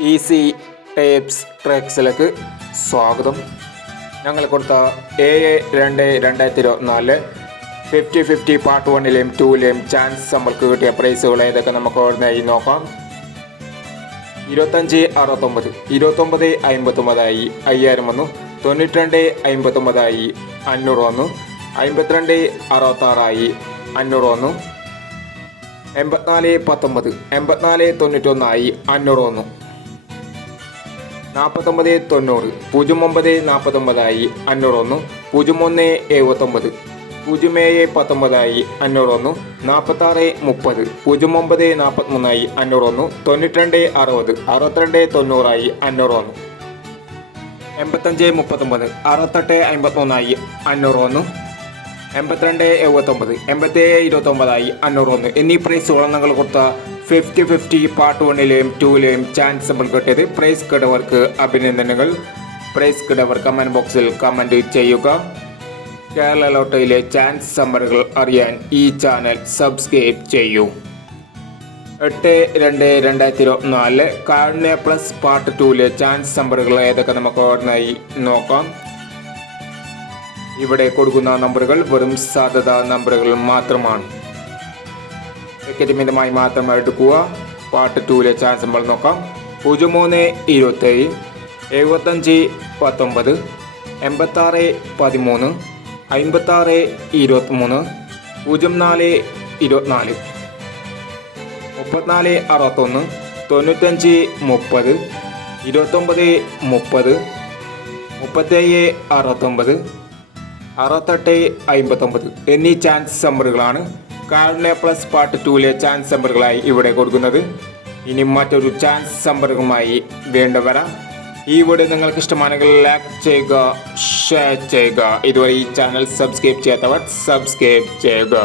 Easy tapes ട്രാക്സിലേക്ക് സ്വാഗതം. ഞങ്ങൾ കൊടുത്ത ഏഴ് രണ്ട് രണ്ടായിരത്തി ഇരുപത്തിനാല് ഫിഫ്റ്റി ഫിഫ്റ്റി പാർട്ട് വണ്ണിലെയും ടൂവിലെയും ചാൻസ് നമ്മൾക്ക് കിട്ടിയ പ്രൈസുകൾ ഏതൊക്കെ നമുക്ക് ഓർമ്മയായി നോക്കാം. ഇരുപത്തഞ്ച് അറുപത്തൊമ്പത് ഇരുപത്തൊമ്പത് അമ്പത്തൊമ്പതായി അയ്യായിരം വന്നു തൊണ്ണൂറ്റിരണ്ട് അമ്പത്തൊമ്പതായി അഞ്ഞൂറ് വന്നു അമ്പത്തിരണ്ട് അറുപത്താറായി അഞ്ഞൂറ് വന്നു എൺപത്തിനാല് പത്തൊമ്പത് എൺപത്തിനാല് തൊണ്ണൂറ്റൊന്നായി അഞ്ഞൂറ് വന്നു. നാൽപ്പത്തൊമ്പത് തൊണ്ണൂറ് പൂജ്യം ഒമ്പത് നാൽപ്പത്തൊമ്പതായി അഞ്ഞൂറൊന്ന് പൂജ്യം ഒന്ന് എഴുപത്തൊമ്പത് പൂജ്യം ഏഴ് പത്തൊമ്പതായി അഞ്ഞൂറൊന്ന് നാൽപ്പത്താറ് മുപ്പത് പൂജ്യം ഒമ്പത് നാൽപ്പത്തിമൂന്നായി അഞ്ഞൂറൊന്ന് തൊണ്ണൂറ്റിരണ്ട് അറുപത് അറുപത്തിരണ്ട് തൊണ്ണൂറായി അഞ്ഞൂറൊന്ന്. എൺപത്തഞ്ച് മുപ്പത്തൊമ്പത് അറുപത്തെട്ട് അമ്പത്തൊന്നായി അഞ്ഞൂറൊന്ന്. എൺപത്തിരണ്ട് എഴുപത്തൊമ്പത് എൺപത്തേഴ് ഇരുപത്തൊമ്പതായി അഞ്ഞൂറൊന്ന്. എന്നീ പ്രൈസുകൾ നിങ്ങൾ കൊടുത്ത ഫിഫ്റ്റി ഫിഫ്റ്റി പാർട്ട് വണ്ണിലെയും ടൂവിലെയും ചാൻസ് നമ്മൾ കിട്ടിയത്. പ്രൈസ് കിടവർക്ക് അഭിനന്ദനങ്ങൾ. പ്രൈസ് കിടവർ കമന്റ് ബോക്സിൽ കമന്റ് ചെയ്യുക. കേരള ലോട്ടറിയിലെ ചാൻസ് നമ്പറുകൾ അറിയാൻ ഈ ചാനൽ സബ്സ്ക്രൈബ് ചെയ്യൂ. എട്ട് രണ്ട് രണ്ടായിരത്തി ഇരുപത്തിനാല് കാരുണ്യ പ്ലസ് പാർട്ട് ടൂവിലെ ചാൻസ് നമ്പറുകൾ ഏതൊക്കെ നമുക്ക് ഓർമ്മയായി നോക്കാം. ഇവിടെ കൊടുക്കുന്ന നമ്പറുകൾ വെറും സാധ്യത നമ്പറുകൾ മാത്രമാണ്. മിതമായി മാത്രം എടുക്കുക പാർട്ട് ടൂവിലെ ചാൻസ് നമ്മൾ നോക്കാം. പൂജ്യം മൂന്ന് ഇരുപത്തേഴ് എഴുപത്തഞ്ച് പത്തൊമ്പത് എൺപത്താറ് പതിമൂന്ന് അമ്പത്താറ് ഇരുപത്തിമൂന്ന് പൂജ്യം നാല് ഇരുപത്തിനാല്. മുപ്പത്തിനാല് അറുപത്തൊന്ന് തൊണ്ണൂറ്റഞ്ച് മുപ്പത് ഇരുപത്തൊമ്പത് മുപ്പത് മുപ്പത്തേഴ് അറുപത്തൊമ്പത് അറുപത്തെട്ട് അമ്പത്തൊമ്പത് എന്നീ ചാൻസ് നമ്പറുകളാണ് കാർഡിനെ പ്ലസ് പാർട്ട് ടൂവിലെ ചാൻസ് നമ്പറുകളായി ഇവിടെ കൊടുക്കുന്നത്. ഇനി മറ്റൊരു ചാൻസ് സമ്പർക്കമായി വീണ്ടും വരാം. ഈ വീഡിയോ നിങ്ങൾക്ക് ഇഷ്ടമാണെങ്കിൽ ലൈക്ക് ചെയ്യുക ഷെയർ ചെയ്യുക. ഇതുവരെ ഈ ചാനൽ സബ്സ്ക്രൈബ് ചെയ്യാത്തവർ സബ്സ്ക്രൈബ് ചെയ്യുക.